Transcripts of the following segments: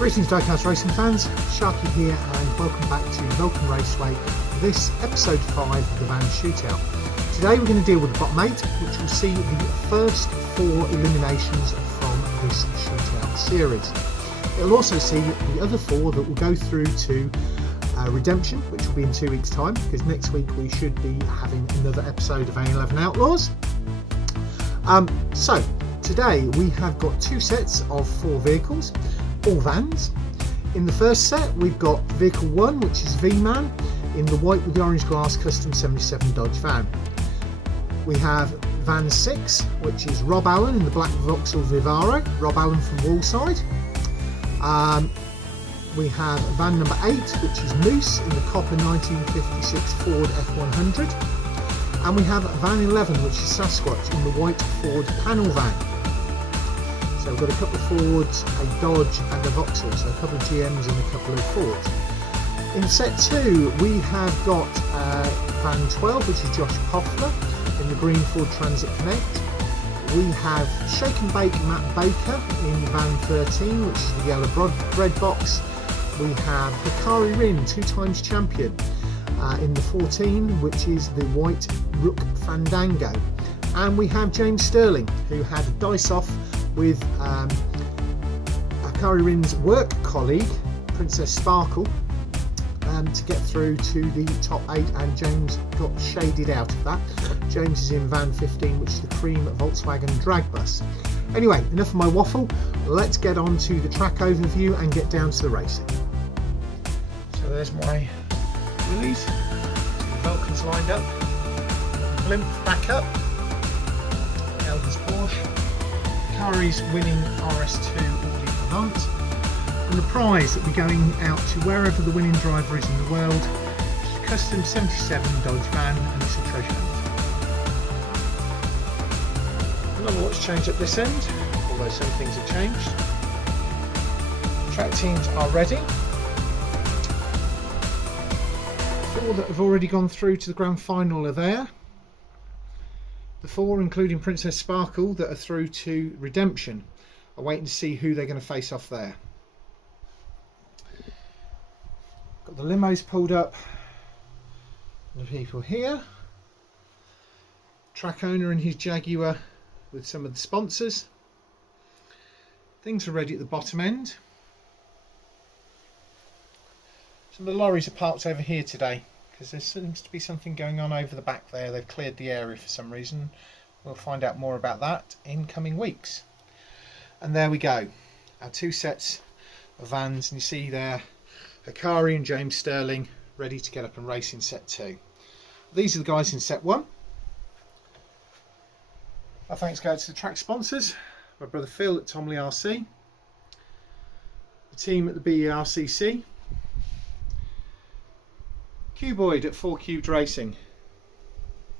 Greetings Diecast Racing fans, Sharky here and welcome back to Vulcan Raceway for this episode 5 of the Van Shootout. Today we're going to deal with the bottom 8, which will see the first 4 eliminations from this shootout series. It'll also see the other 4 that will go through to Redemption, which will be in 2 weeks time, because next week we should be having another episode of A11 Outlaws. So today we have got 2 sets of 4 vehicles, all vans. In the first set we've got vehicle 1, which is V-Man in the white with the orange glass custom 77 Dodge van. We have van 6, which is Rob Allen in the black Vauxhall Vivaro, Rob Allen from Wallside. We have van number 8, which is Moose in the copper 1956 Ford F100. And we have van 11, which is Sasquatch in the white Ford panel van. So we've got a couple of Fords, a Dodge and a Vauxhall, so a couple of GMs and a couple of Fords. In set 2 we have got van 12, which is Josh Paufler in the green Ford Transit Connect. We have Shake and Bake Matt Baker in van 13, which is the yellow bread box. We have Hakari Rin, 2-times champion, in the 14, which is the white Rook Fandango. And we have James Stirling, who had a dice off with Hakari Rin's work colleague, Princess Sparkle, to get through to the top 8, and James got shaded out of that. James is in van 15, which is the cream Volkswagen drag bus. Anyway, enough of my waffle, let's get on to the track overview and get down to the racing. So there's my Willys, Vulcans lined up, Blimp back up, Elder's Porsche, Hakari's winning RS2 All Advance, and the prize that we're going out to wherever the winning driver is in the world, which is a custom 77 Dodge van, and it's a treasure hunt. Not what's changed at this end, although some things have changed. Track teams are ready. 4 that have already gone through to the grand final are there. The 4, including Princess Sparkle, that are through to Redemption, are waiting to see who they're going to face off there. Got the limos pulled up, the people here, track owner and his Jaguar with some of the sponsors. Things are ready at the bottom end. Some of the lorries are parked over here today because there seems to be something going on over the back there. They've cleared the area for some reason. We'll find out more about that in coming weeks. And there we go, our 2 sets of vans, and you see there Hakari and James Stirling ready to get up and race in set 2. These are the guys in set 1. Our thanks go out to the track sponsors, my brother Phil at Tomley RC, the team at the BERCC, Cuboid at 4 Cubed Racing,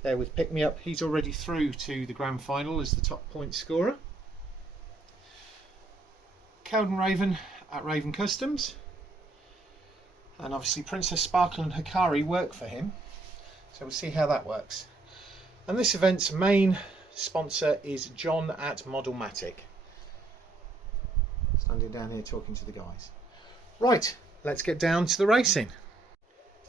there with Pick Me Up, he's already through to the grand final as the top point scorer. Kelden Raven at Raven Customs, and obviously Princess Sparkle and Hakari work for him, so we'll see how that works. And this event's main sponsor is John at Modelmatic, standing down here talking to the guys. Right, let's get down to the racing.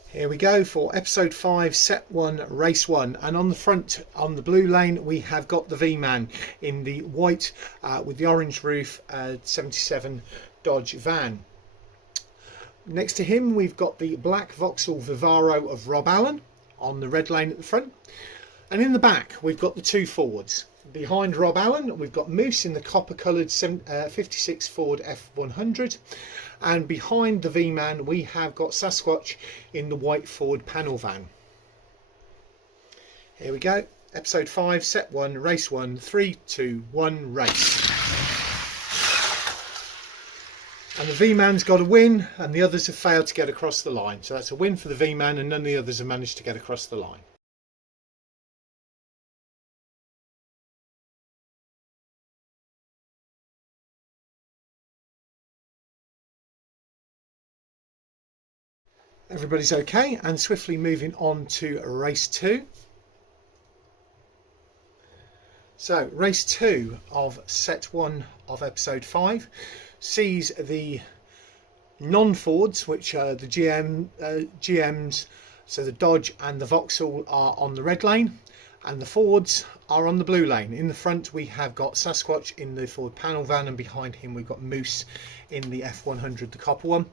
Here we go for episode 5, set 1, race 1, and on the front, on the blue lane, we have got the V-Man in the white with the orange roof 77 Dodge van. Next to him we've got the black Vauxhall Vivaro of Rob Allen on the red lane at the front, and in the back we've got the 2 Fords. Behind Rob Allen we've got Moose in the copper coloured 56 Ford F100, and behind the V-Man we have got Sasquatch in the white Ford panel van. Here we go, episode 5, set 1, race 1, 3, 2, 1, race. And the V-Man's got a win and the others have failed to get across the line, so that's a win for the V-Man, and none of the others have managed to get across the line. Everybody's okay, and swiftly moving on to race 2. So race 2 of set 1 of episode 5 sees the Non-Fords, which are the GMs, so the Dodge and the Vauxhall, are on the red lane, and the Fords are on the blue lane. In the front we have got Sasquatch in the Ford panel van, and behind him we've got Moose in the F100, the copper one,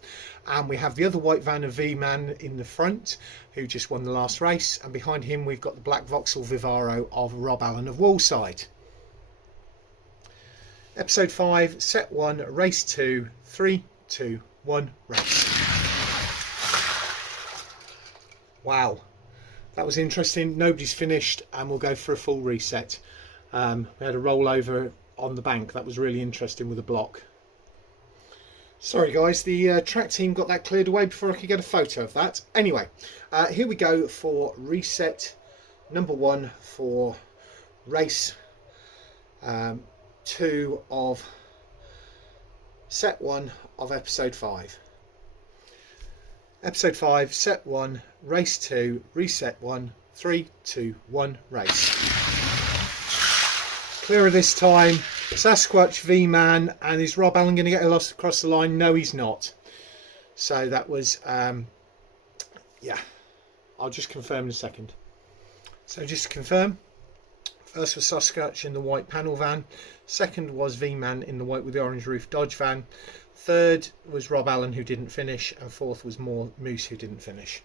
and we have the other white van of V-Man in the front, who just won the last race, and behind him we've got the black Vauxhall Vivaro of Rob Allen of Woolside. Episode 5, Set 1, Race 2, 3, 2, 1, race. Wow, that was interesting. Nobody's finished, and we'll go for a full reset. We had a rollover on the bank. That was really interesting with a block. Sorry guys, the track team got that cleared away before I could get a photo of that. Anyway, here we go for reset number 1 for race 2 of set 1 of episode 5. Episode 5, set 1, race 2, reset 1, 3, 2, 1, race. Clearer this time. Sasquatch, V-Man, and is Rob Allen going to get lost across the line? No, he's not. So that was, yeah, I'll just confirm in a second. So just to confirm, first was Sasquatch in the white panel van, second was V-Man in the white with the orange roof Dodge van, third was Rob Allen, who didn't finish, and fourth was Moose, who didn't finish.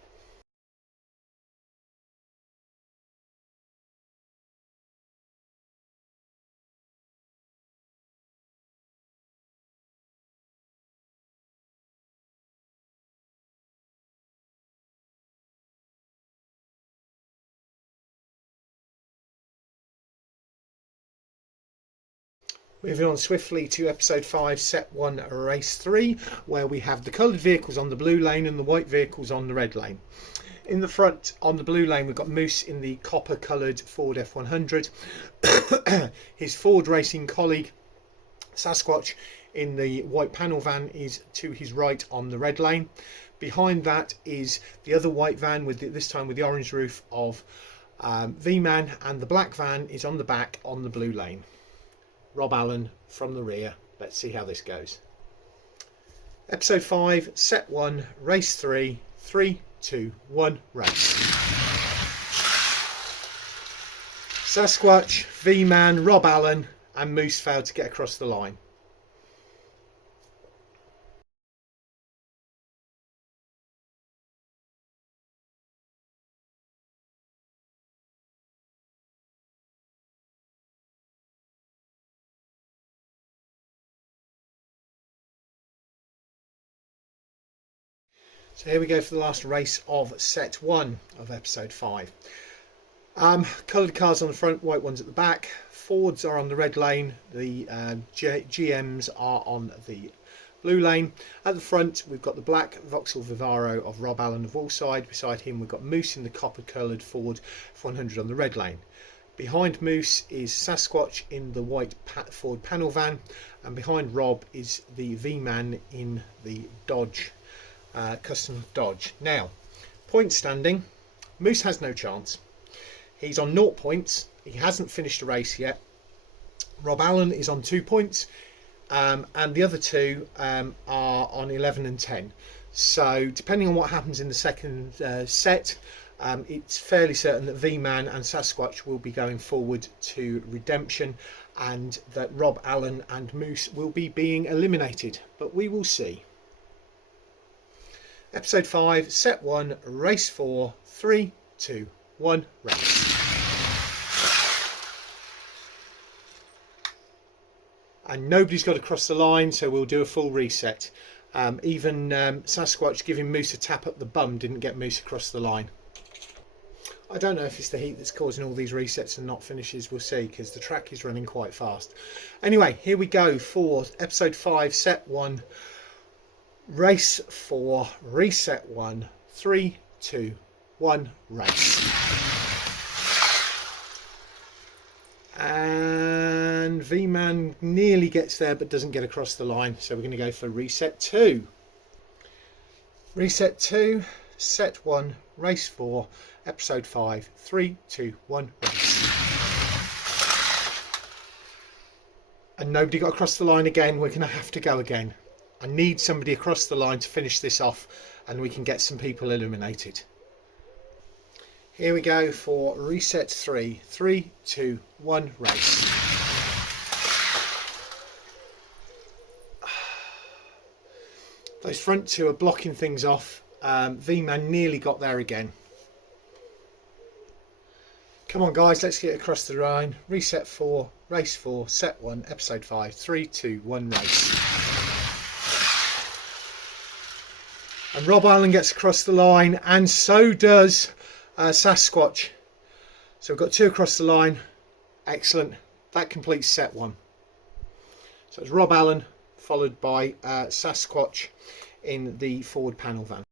Moving on swiftly to episode 5, set 1, race 3, where we have the coloured vehicles on the blue lane and the white vehicles on the red lane. In the front on the blue lane we've got Moose in the copper coloured Ford F100, his Ford racing colleague Sasquatch in the white panel van is to his right on the red lane. Behind that is the other white van, with this time with the orange roof of V-Man, and the black van is on the back on the blue lane. Rob Allen from the rear. Let's see how this goes. Episode 5, set 1, race 3, 3, 2, 1, race. Sasquatch, V-Man, Rob Allen and Moose failed to get across the line. So here we go for the last race of set 1 of episode 5. Coloured cars on the front, white ones at the back. Fords are on the red lane, the GMs are on the blue lane. At the front we've got the black Vauxhall Vivaro of Rob Allen of Woolside. Beside him we've got Moose in the copper coloured Ford F100 on the red lane. Behind Moose is Sasquatch in the white Ford panel van, and behind Rob is the V-Man in the Dodge custom Dodge. Now, point standing, Moose has no chance. He's on 0 points. He hasn't finished a race yet. Rob Allen is on 2 points, and the other two are on 11 and 10. So depending on what happens in the second set, it's fairly certain that V-Man and Sasquatch will be going forward to redemption, and that Rob Allen and Moose will be being eliminated, but we will see. Episode 5, set 1, race 4, 3, 2, 1, race. And nobody's got across the line, so we'll do a full reset. Even Sasquatch giving Moose a tap up the bum didn't get Moose across the line. I don't know if it's the heat that's causing all these resets and not finishes. We'll see, because the track is running quite fast. Anyway, here we go for episode 5, set 1, race 4, reset 1, 3, 2, 1, race. And V-Man nearly gets there but doesn't get across the line, so we're going to go for reset 2. Reset 2, set 1, race 4, episode 5, 3, 2, 1, race. And nobody got across the line again. We're going to have to go again. I need somebody across the line to finish this off, and we can get some people eliminated. Here we go for reset 3. 3, 2, 1, race. Those front two are blocking things off. V-Man nearly got there again. Come on guys, let's get across the line. Reset 4, race 4, set 1, episode 5. 3, 2, 1, race. And Rob Allen gets across the line, and so does Saquatch. So we've got 2 across the line. Excellent. That completes set 1. So it's Rob Allen followed by Saquatch in the forward panel van.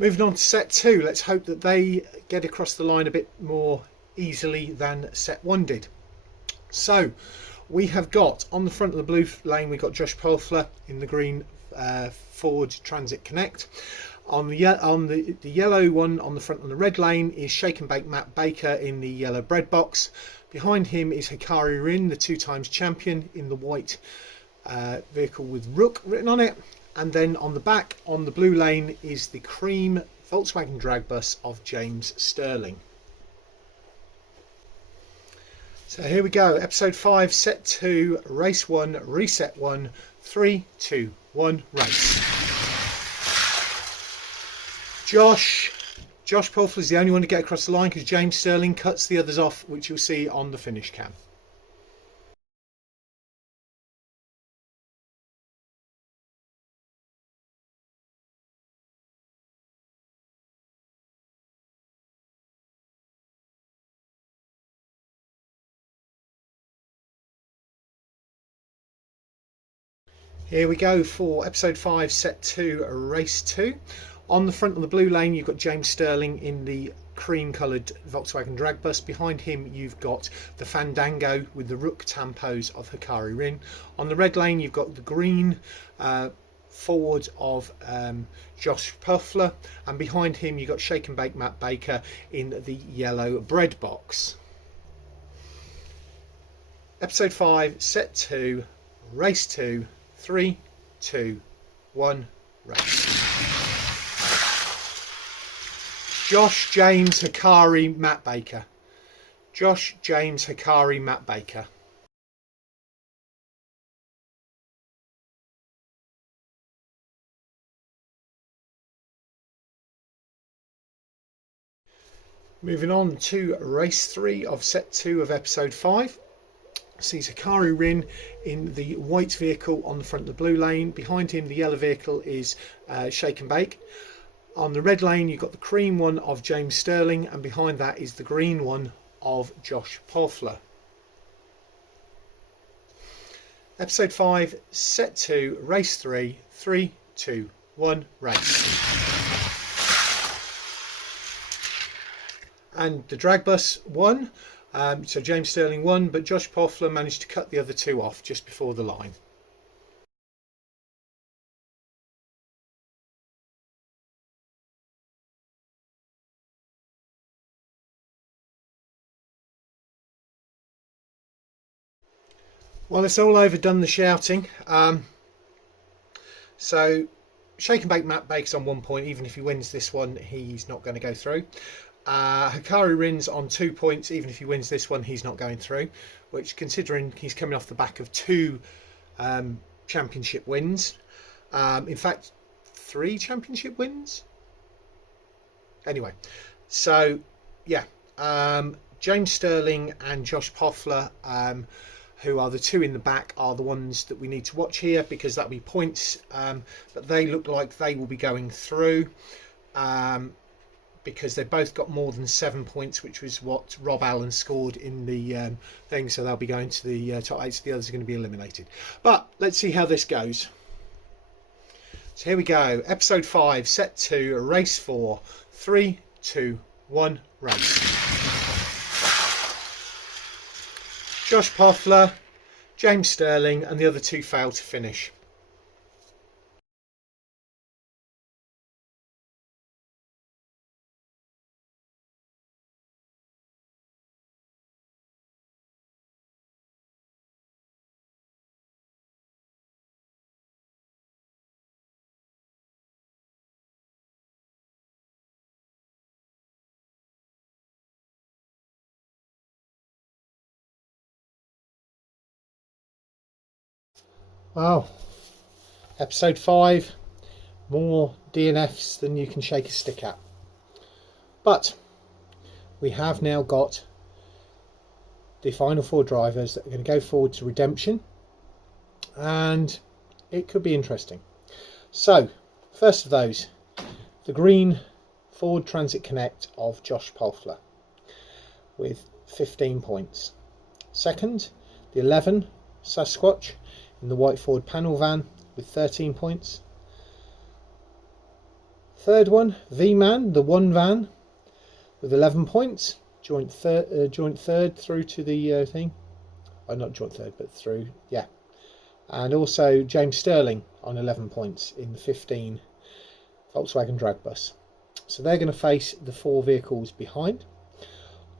Moving on to set 2, let's hope that they get across the line a bit more easily than set 1 did. So we have got on the front of the blue lane, we've got Josh Paufler in the green Ford Transit Connect. On the yellow one on the front of the red lane is Shake and Bake Matt Baker in the yellow bread box. Behind him is Hakari Rin, the 2-times champion, in the white vehicle with Rook written on it. And then on the back, on the blue lane, is the cream Volkswagen drag bus of James Stirling. So here we go, episode 5, set 2, race 1, reset 1, 3, 2, 1, race. Josh Paufler is the only one to get across the line because James Stirling cuts the others off, which you'll see on the finish cam. Here we go for episode 5, set 2, race 2. On the front of the blue lane, you've got James Stirling in the cream coloured Volkswagen drag bus. Behind him, you've got the Fandango with the Rook tampos of Hakari Rin. On the red lane, you've got the green Ford of Josh Paufler, and behind him, you've got Shake and Bake Matt Baker in the yellow bread box. Episode 5, set 2, race 2. 3, 2, 1, race. Josh, James, Hakari, Matt Baker. Josh, James, Hakari, Matt Baker. Moving on to race 3 of set 2 of episode 5. Sees Hakari Rin in the white vehicle on the front of the blue lane. Behind him, the yellow vehicle is Shake and Bake. On the red lane, you've got the cream one of James Stirling, and behind that is the green one of Josh Paufler. Episode 5, set 2, race 3, 3, 2, 1, race. And the drag bus won. So James Stirling won, but Josh Paufler managed to cut the other 2 off just before the line. Well, it's all over, done the shouting. So Shake and Bake Matt Baker's on 1 point. Even if he wins this one, he's not going to go through. Hakari Rin's on 2 points. Even if he wins this one, he's not going through, which, considering he's coming off the back of 2 championship wins, in fact 3 championship wins anyway. So yeah, James Stirling and Josh Paufler, who are the 2 in the back, are the ones that we need to watch here, because that'll be points, but they look like they will be going through, because they've both got more than 7 points, which was what Rob Allen scored in the thing, so they'll be going to the top 8, so the others are going to be eliminated. But let's see how this goes. So here we go, episode 5, set 2, race 4, 3, 2, 1, race. Josh Paufler, James Stirling, and the other 2 failed to finish. Wow, episode 5, more DNFs than you can shake a stick at. But we have now got the final 4 drivers that are going to go forward to redemption, and it could be interesting. So, first of those, the green Ford Transit Connect of Josh Paufler with 15 points. Second, the 11 Saquatch in the white Ford panel van with 13 points. Third one, V-Man, the 1 van with 11 points, joint third through to the thing. Oh, not joint third, but through, yeah. And also James Stirling on 11 points in the 15 Volkswagen drag bus. So they're going to face the 4 vehicles behind.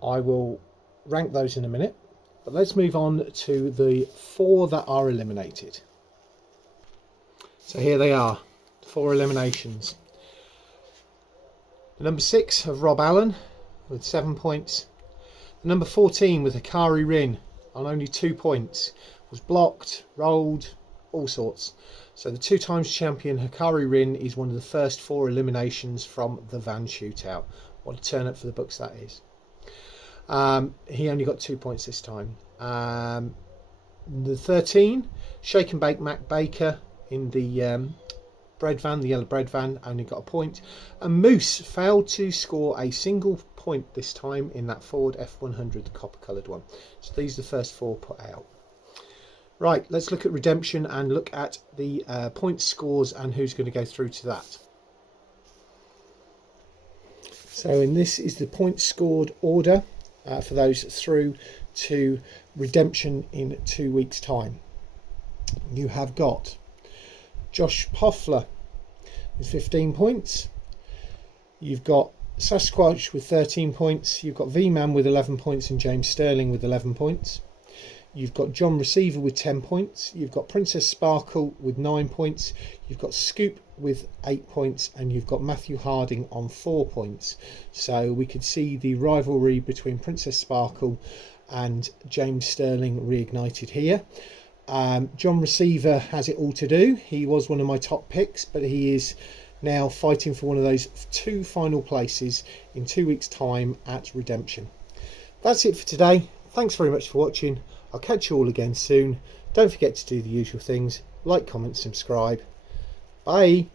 I will rank those in a minute. But let's move on to the 4 that are eliminated. So here they are, 4 eliminations. The number 6 of Rob Allen with 7 points. The number 14 with Hakari Rin on only 2 points. Was blocked, rolled, all sorts. So the 2 times champion Hakari Rin is one of the first 4 eliminations from the van shootout. What a turn up for the books that is. He only got 2 points this time. The 13, Shake and Bake Mac Baker in the bread van, the yellow bread van, only got a point. And Moose failed to score a single point this time in that Ford F100, the copper coloured one. So these are the first 4 put out. Right, let's look at redemption and look at the point scores and who's going to go through to that. So in this is the points scored order for those through to redemption in 2 weeks' time. You have got Josh Paufler with 15 points. You've got Saquatch with 13 points. You've got V-Man with 11 points and James Stirling with 11 points. You've got John Receiver with 10 points. You've got Princess Sparkle with 9 points. You've got Scoop with 8 points. And you've got Matthew Harding on 4 points. So we could see the rivalry between Princess Sparkle and James Stirling reignited here. John Receiver has it all to do. He was one of my top picks, but he is now fighting for one of those 2 final places in 2 weeks' time at redemption. That's it for today. Thanks very much for watching. I'll catch you all again soon. Don't forget to do the usual things. Like, comment, subscribe. Bye.